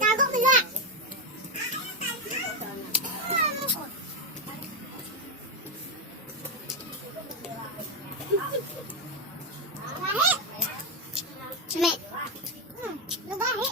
Tago pala. Cumi. Lugahe.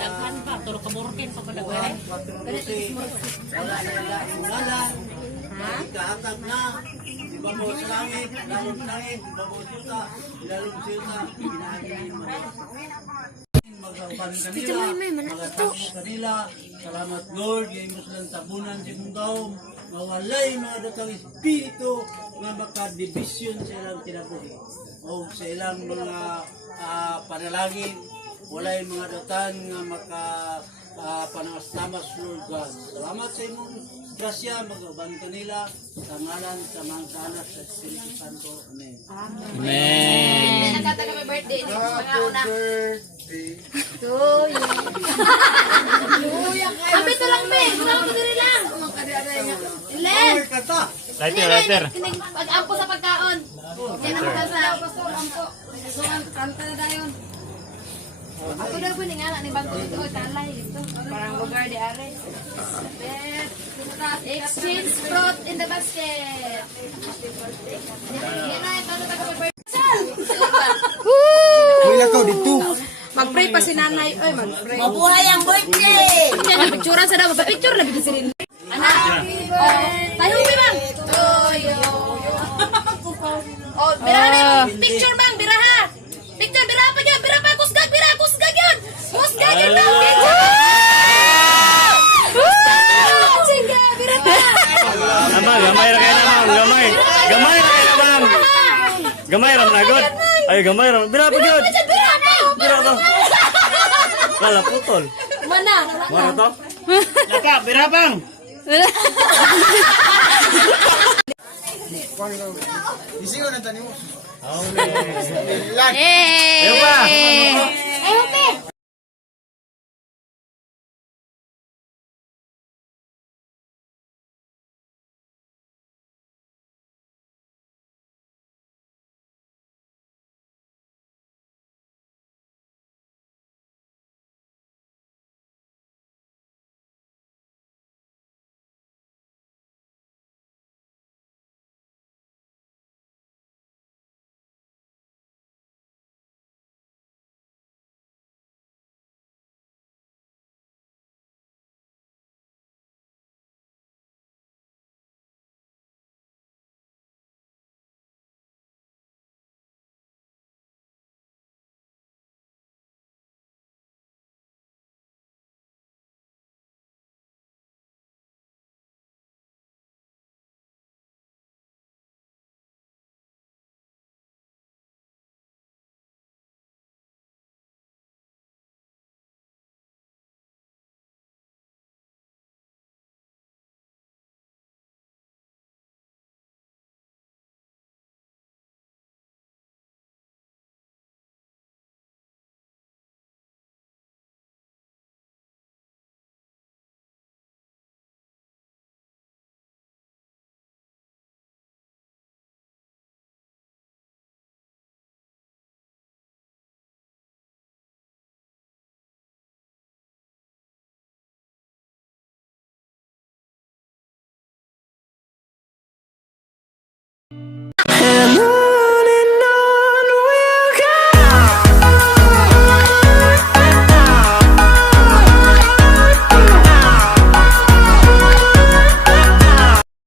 Daghan pa, turo ka burkin pa pa daghan. Wala na ulan. Kaatag na. Di ba mo sa langit? Lalong langit. Di ba mo suta? Lalong suta. Mag-aupan kanila. Mag-atako kanila. Salamat Lord. Ngayon mo silang tabunan sa mong gaom. Mawalay mga datang espiritu na makadibisyon sa ilang kinabuhi. O sa ilang mga panalangin. Walay mga datan nga panangastamas Lord God. Salamat sa imong grasya, mag-uban kanila sa ngalan sa mga anak sa Espiritu Santo. Amen. Amen. Nagkataga may birthday. Mga una. To you. Abi to lang me. Mga ko diri lang. Ilen. Lighter. Pag-ampo sa pagkaon. Yan ang sa pastor ampo. So kanta na dayon. Ako daw po nga ni bangko dito, talay dito. Parang lugar di are. Exchange fruit in the basket. Yan ay paano taga-birthday? Wala ka dito. Mag-pray pa si nanay. Ay, mag-pray. Mabuhay ang birthday! Yan, nagpicturean sa daw. Magpa-picture na bigyan si rin. Anak. Tayo mi bang. Oh, biraha na. Picture bang, biraha. Picture, biraha pa dyan. Biraha pa. Kusgag yun. Kusgag yun bang. Picture. Sige, biraha pa. Gamay ra kay naman, gamay. Gamay ra kay naman. Gamay ra nagod. Ay gamay ra. Bira pa gyud. Bira to. Wala putol. Mana? Mana to? Laka, bira bang. Isigo na tani mo. Ayo pa.